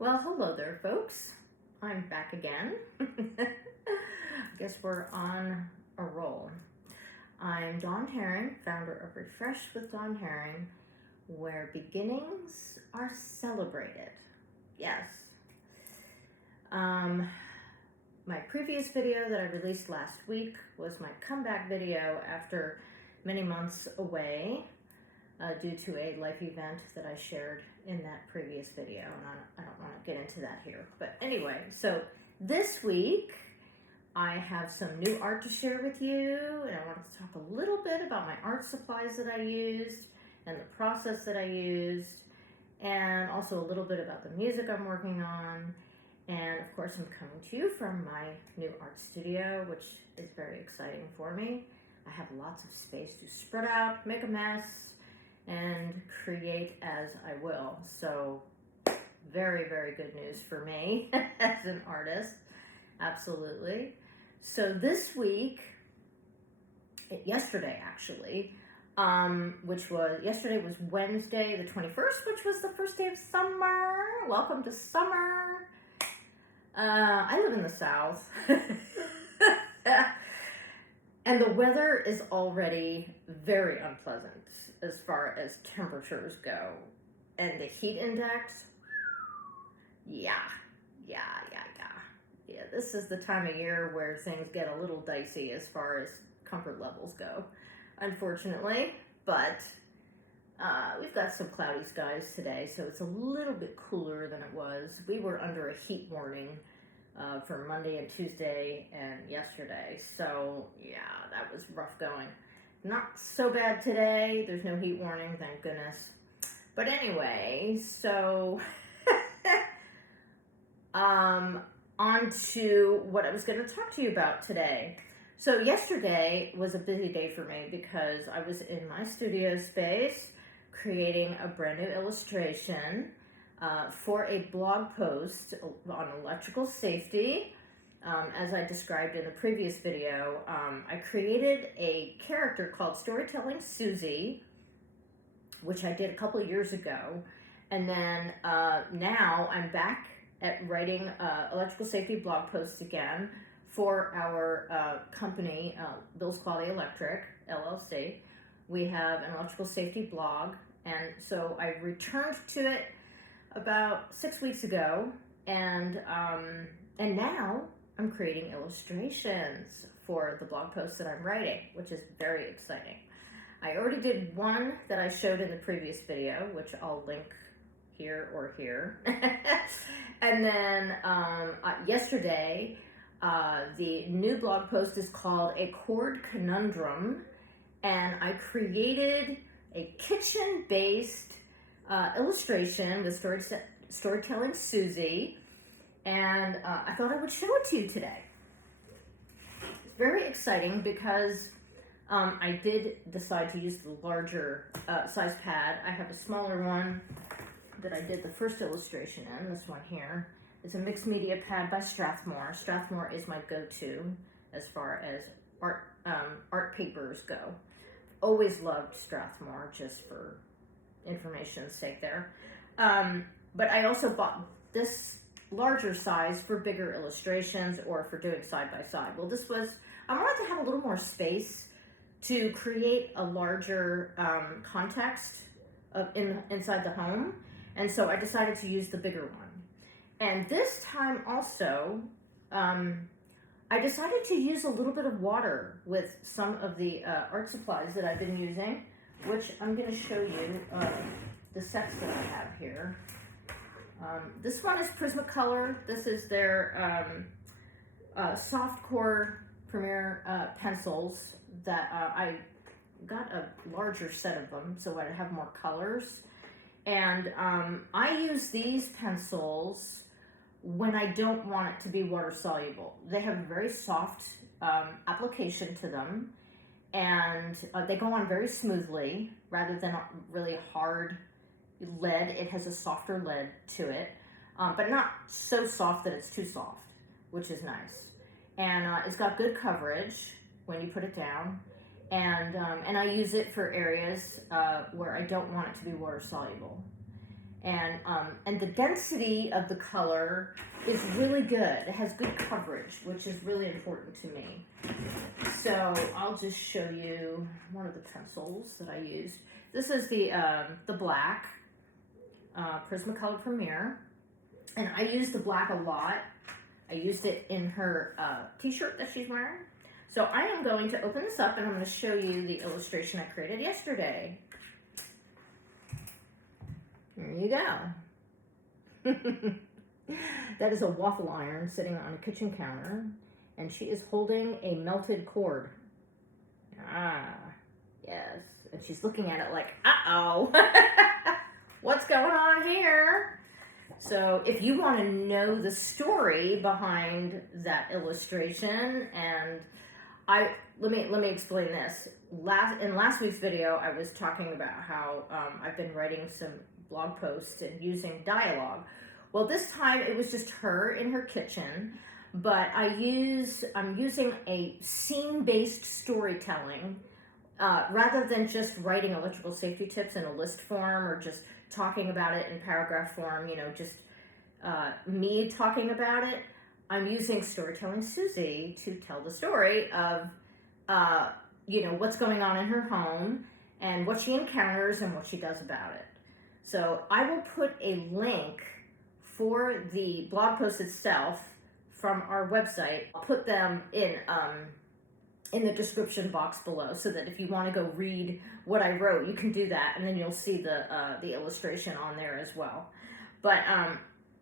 Well, hello there, folks. I'm back again. I guess we're on a roll. I'm Dawn Herring, founder of Refresh with Dawn Herring, where beginnings are celebrated. Yes. My previous video that I released last week was my comeback video after many months away due to a life event that I shared in that previous video, and I don't want to get into that here. But anyway, so this week I have some new art to share with you, and I want to talk a little bit about my art supplies that I used and the process that I used, and also a little bit about the music I'm working on. And of course, I'm coming to you from my new art studio, which is very exciting for me. I have lots of space to spread out, make a mess, and create as I will. So very, very good news for me as an artist. Absolutely. So this week, yesterday actually, yesterday was Wednesday the 21st, which was the first day of summer. Welcome to summer. I live in the South. And the weather is already very unpleasant as far as temperatures go. And the heat index, yeah, this is the time of year where things get a little dicey as far as comfort levels go, unfortunately. But we've got some cloudy skies today, so it's a little bit cooler than it was. We were under a heat warning for Monday and Tuesday and yesterday. So yeah, that was rough going. Not so bad today. There's no heat warning, thank goodness. But anyway, so on to what I was going to talk to you about today. So yesterday was a busy day for me because I was in my studio space creating a brand new illustration for a blog post on electrical safety. As I described in the previous video, I created a character called Storytelling Susie, which I did a couple of years ago. And then now I'm back at writing electrical safety blog posts again for our company, Bill's Quality Electric, LLC. We have an electrical safety blog, and so I returned to it about 6 weeks ago, and now I'm creating illustrations for the blog posts that I'm writing, which is very exciting. I already did one that I showed in the previous video, which I'll link here or here. And then yesterday, the new blog post is called A Chord Conundrum, and I created a kitchen-based illustration with Storytelling Susie, and I thought I would show it to you today. It's very exciting because I did decide to use the larger size pad. I have a smaller one that I did the first illustration in, this one here. It's a mixed media pad by Strathmore. Strathmore is my go-to as far as art papers go. Always loved Strathmore, just for information's sake there. But I also bought this larger size for bigger illustrations or for doing side by side. Well, I wanted to have a little more space to create a larger context inside the home, and so I decided to use the bigger one. And this time also, I decided to use a little bit of water with some of the art supplies that I've been using, which I'm going to show you the sets that I have here. This one is Prismacolor. This is their Softcore Premier pencils that I got a larger set of them so I'd have more colors. And I use these pencils when I don't want it to be water soluble. They have a very soft application to them, and they go on very smoothly rather than really hard lead. It has a softer lead to it, but not so soft that it's too soft, which is nice. And it's got good coverage when you put it down, and I use it for areas where I don't want it to be water soluble. And the density of the color is really good. It has good coverage, which is really important to me. So I'll just show you one of the pencils that I used. This is the black Prismacolor Premier, and I use the black a lot. I used it in her t-shirt that she's wearing. So I am going to open this up and I'm going to show you the illustration I created yesterday. There you go. That is a waffle iron sitting on a kitchen counter, and she is holding a melted cord. Ah, yes. And she's looking at it like, uh-oh, what's going on here? So if you want to know the story behind that illustration, and let me explain this. In last week's video, I was talking about how I've been writing some blog posts and using dialogue. Well, this time it was just her in her kitchen, but I'm using a scene-based storytelling rather than just writing electrical safety tips in a list form or just talking about it in paragraph form, just me talking about it. I'm using Storytelling Susie to tell the story of, what's going on in her home and what she encounters and what she does about it. So I will put a link for the blog post itself from our website. I'll put them in the description box below, so that if you want to go read what I wrote, you can do that, and then you'll see the illustration on there as well. But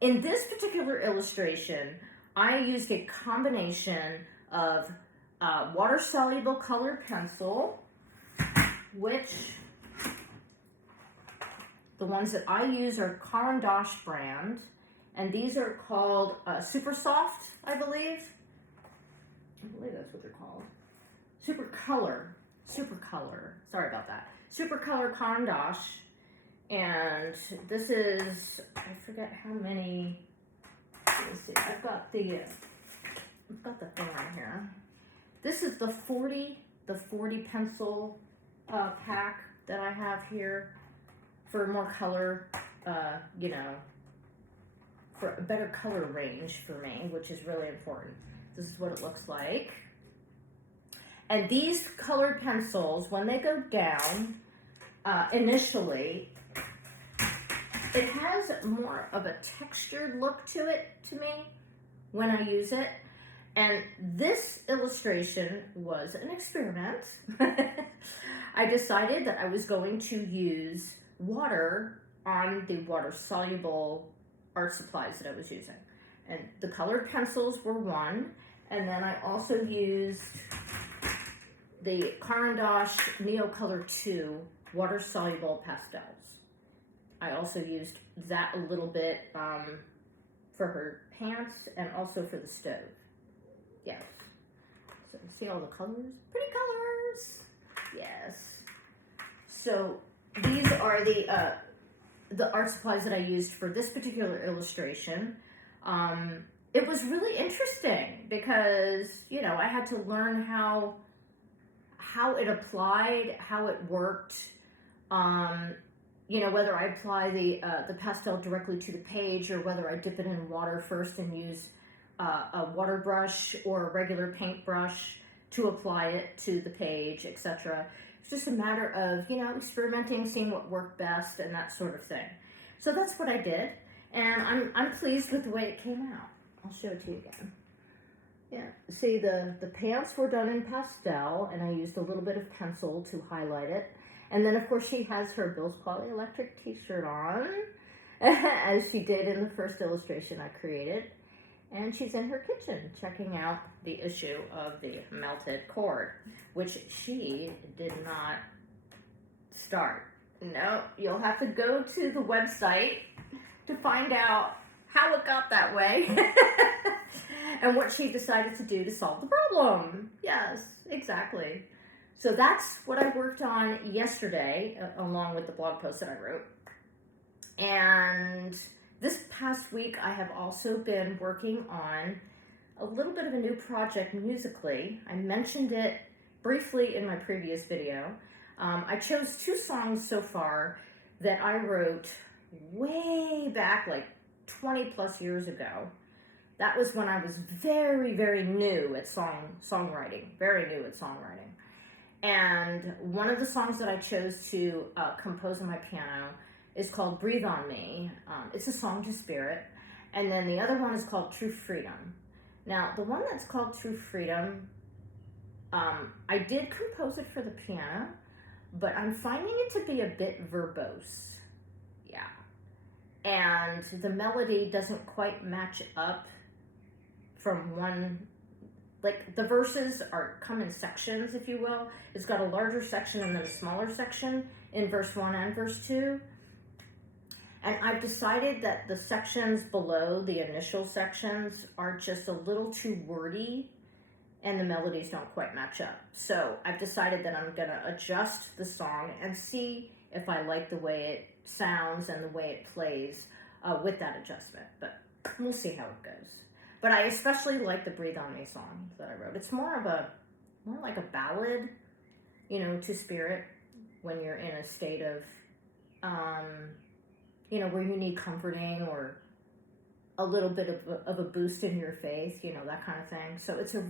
in this particular illustration, I used a combination of water-soluble colored pencil, which the ones that I use are Caran d'Ache brand, and these are called Super Soft, I believe. I believe that's what they're called. Super Color. Sorry about that. Super Color Caran d'Ache. And this is, I forget how many. Let's see. I've got the thing right here. This is the 40 pencil pack that I have here for more color, for a better color range for me, which is really important. This is what it looks like. And these colored pencils, when they go down, initially, it has more of a textured look to it to me when I use it. And this illustration was an experiment. I decided that I was going to use water on the water-soluble art supplies that I was using. And the colored pencils were one, and then I also used the Caran d'Ache Neocolor 2 water-soluble pastels. I also used that a little bit for her pants and also for the stove. Yes. So see all the colors? Pretty colors! Yes. So these are the art supplies that I used for this particular illustration. It was really interesting because, I had to learn how it applied, how it worked, whether I apply the pastel directly to the page or whether I dip it in water first and use a water brush or a regular paintbrush to apply it to the page, etc. It's just a matter of, experimenting, seeing what worked best and that sort of thing. So that's what I did, and I'm pleased with the way it came out. I'll show it to you again. Yeah, see the pants were done in pastel, and I used a little bit of pencil to highlight it. And then, of course, she has her Bill's Poly Electric t-shirt on, as she did in the first illustration I created. And she's in her kitchen checking out the issue of the melted cord, which she did not start. No, you'll have to go to the website to find out how it got that way and what she decided to do to solve the problem. Yes, exactly. So that's what I worked on yesterday, along with the blog post that I wrote. And this past week, I have also been working on a little bit of a new project musically. I mentioned it briefly in my previous video. I chose two songs so far that I wrote way back, like 20 plus years ago. That was when I was very, very new at songwriting, very new at songwriting. And one of the songs that I chose to compose on my piano is called Breathe on Me. It's a song to spirit. And then the other one is called True Freedom. Now, the one that's called True Freedom, I did compose it for the piano, but I'm finding it to be a bit verbose. Yeah. And the melody doesn't quite match up from one, like the verses come in sections, if you will. It's got a larger section and then a smaller section in verse 1 and verse 2. And I've decided that the sections below the initial sections are just a little too wordy and the melodies don't quite match up. So I've decided that I'm going to adjust the song and see if I like the way it sounds and the way it plays with that adjustment. But we'll see how it goes. But I especially like the Breathe on Me song that I wrote. It's more like a ballad, to spirit when you're in a state of, where you need comforting or a little bit of a boost in your faith, that kind of thing. So it's a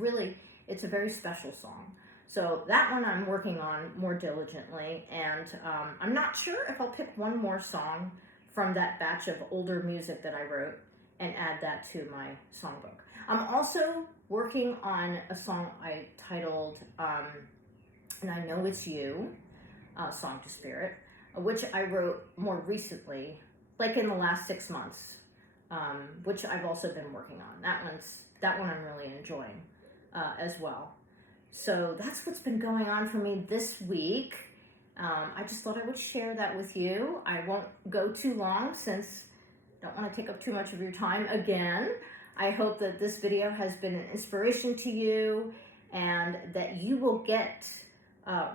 very special song. So that one I'm working on more diligently, and I'm not sure if I'll pick one more song from that batch of older music that I wrote and add that to my songbook. I'm also working on a song I titled, And I Know It's You, Song to Spirit, which I wrote more recently, like in the last 6 months, which I've also been working on. That one I'm really enjoying as well. So that's what's been going on for me this week. I just thought I would share that with you. I won't go too long since I don't want to take up too much of your time again. I hope that this video has been an inspiration to you and that you will get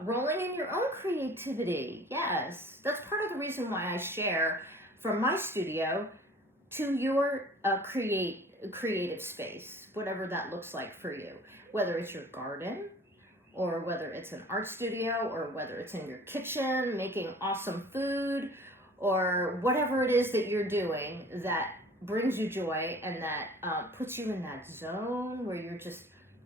rolling in your own creativity. Yes, that's part of the reason why I share from my studio to your creative space, whatever that looks like for you, whether it's your garden or whether it's an art studio or whether it's in your kitchen making awesome food, or whatever it is that you're doing that brings you joy and that puts you in that zone where you're just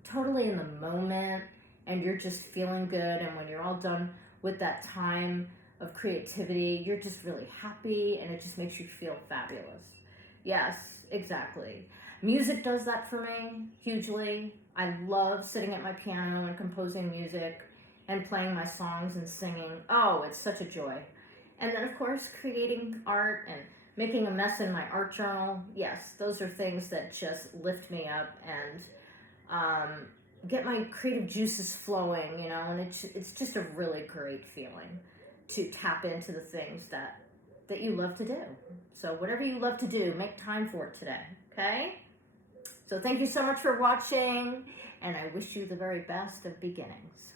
totally in the moment and you're just feeling good. And when you're all done with that time of creativity, you're just really happy and it just makes you feel fabulous. Yes, exactly. Music does that for me hugely. I love sitting at my piano and composing music and playing my songs and singing. Oh, it's such a joy. And then, of course, creating art and making a mess in my art journal. Yes, those are things that just lift me up and get my creative juices flowing, and it's just a really great feeling to tap into the things that you love to do. So whatever you love to do, make time for it today, okay? So thank you so much for watching, and I wish you the very best of beginnings.